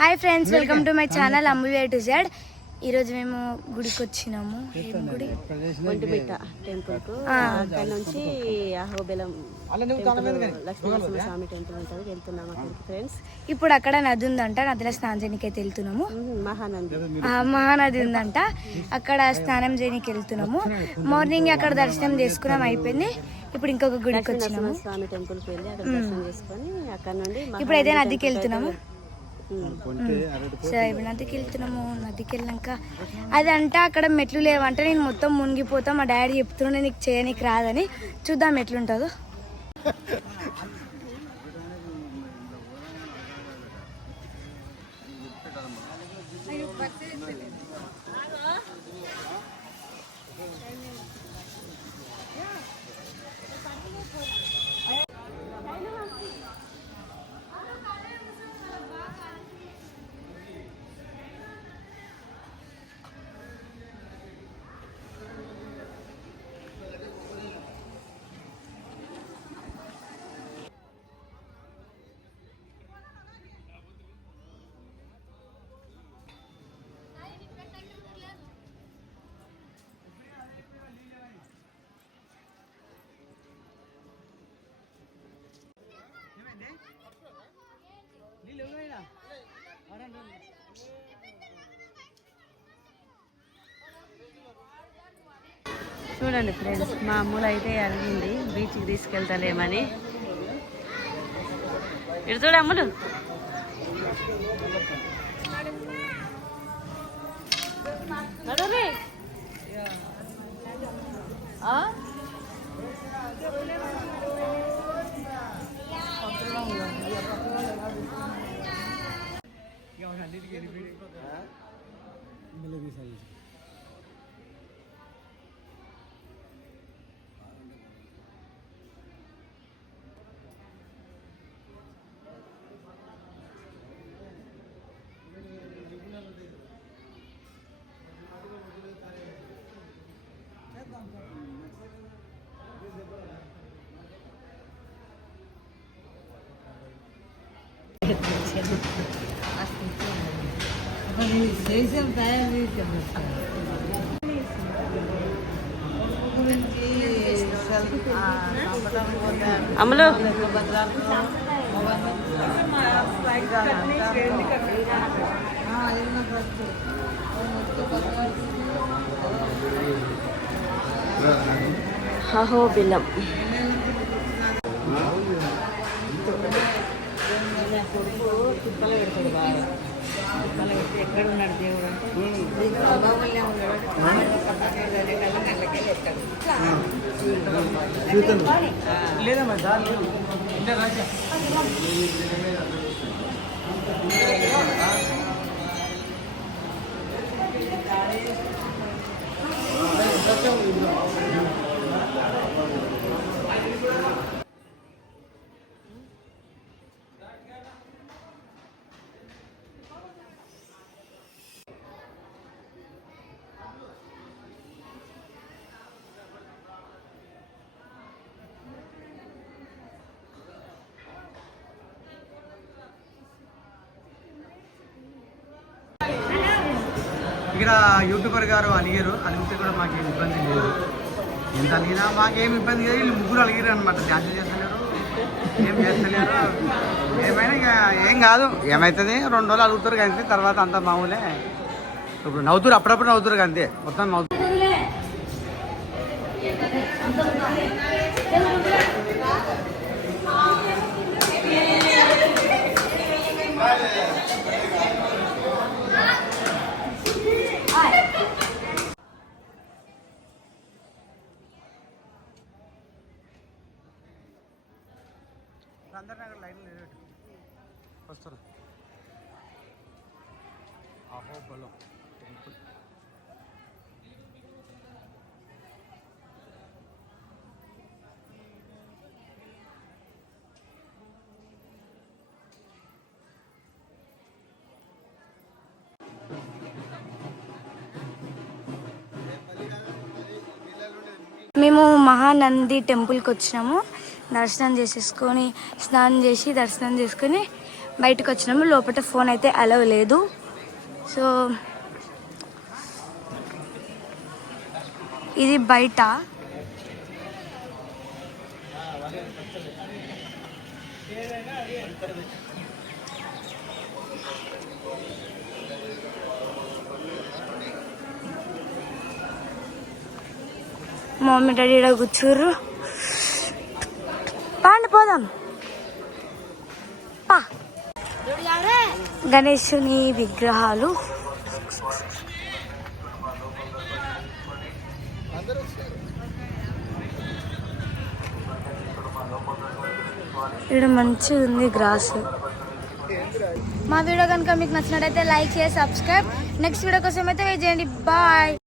Hi friends, welcome to my channel Ammu way to Z. ఈరోజు మేము గుడికి వచ్చినాము. గుడి ఒంటిమిట్ట టెంపుల్కు. అక్కడ నుంచి అహోబెలం లక్ష్మీనరసింహస్వామి టెంపుల్ ఉంటుంది, వెళ్తున్నాము అక్కడికి ఫ్రెండ్స్. ఇప్పుడు అక్కడ నది ఉందంట, నదిలో స్నానం చేయడానికి వెళ్తున్నాము. మహానది ఉందంట, అక్కడ స్నానం చేయడానికి వెళ్తున్నాము. మార్నింగ్ అక్కడ దర్శనం చేసుకున్నాం, అయిపోయింది. ఇప్పుడు ఇంకొక గుడికి వచ్చినాము, స్వామి టెంపుల్కి వెళ్ళి అక్కడ దర్శనం చేసుకొని అక్కడ నుండి ఇప్పుడు అయితే నదికి వెళ్తున్నాము. సరే, ఇప్పుడు నదికి వెళ్తున్నాము. నదికి వెళ్ళాక అదంటే అక్కడ మెట్లు లేవంటే నేను మొత్తం మునిగిపోతా. మా డాడీ చెప్తున్నాను నీకు చేయనీకి రాదని. చూద్దాం ఎట్లుంటుందో. చూడండి ఫ్రెండ్స్, మా అమ్ములు అయితే అడిగింది బీచ్కి తీసుకెళ్తలేమని. ఇటు చూడు అమ్ములు. అమ్ములు అహోబిలం కొడుకు తిప్పలు పెడతాడు బాగా. తిప్పలు పెడితే ఎక్కడ ఉన్నాడు దేవుడు అంటే ప్రభావంలో ఇక్కడ యూట్యూబర్ గారు అడిగారు, అడిగితే కూడా మాకేం ఇబ్బంది లేదు. ఎంత అడిగినా మాకేం ఇబ్బంది లేదు. వీళ్ళు ముగ్గురు అడిగారు అనమాట, డ్యాన్స్ చేస్తలేరు, ఏం చేస్తలేరు. ఏమైనా ఇక ఏం కాదు, ఏమవుతుంది 2 రోజులు అడుగుతారు కానీ తర్వాత అంతా మామూలే. ఇప్పుడు నవ్వుతారు, అప్పుడప్పుడు నవ్వుతారు అంతే, మొత్తం నవ్వుతారు. అందరినీ అక్కడ లైన్లో వస్తారు. అహోబలం టెంపుల్. మేము మహానంది టెంపుల్కి వచ్చినాము. దర్శనం చేసేసుకొని స్నానం చేసి దర్శనం చేసుకొని బయటకు వచ్చినాము. లోపల ఫోన్ అయితే అలవ్ లేదు. సో ఇది బయట. మా మమ్మీ డాడీ ఈడ కూర్చోర్రు. పాండి పోదాం పా. గణేశుని విగ్రహాలు. ఇక్కడ మంచిగా ఉంది గ్రాస్. మా వీడియో కనుక మీకు నచ్చినట్టయితే లైక్ చేసి సబ్స్క్రైబ్. నెక్స్ట్ వీడియో కోసం అయితే వెయిట్ చేయండి. బాయ్.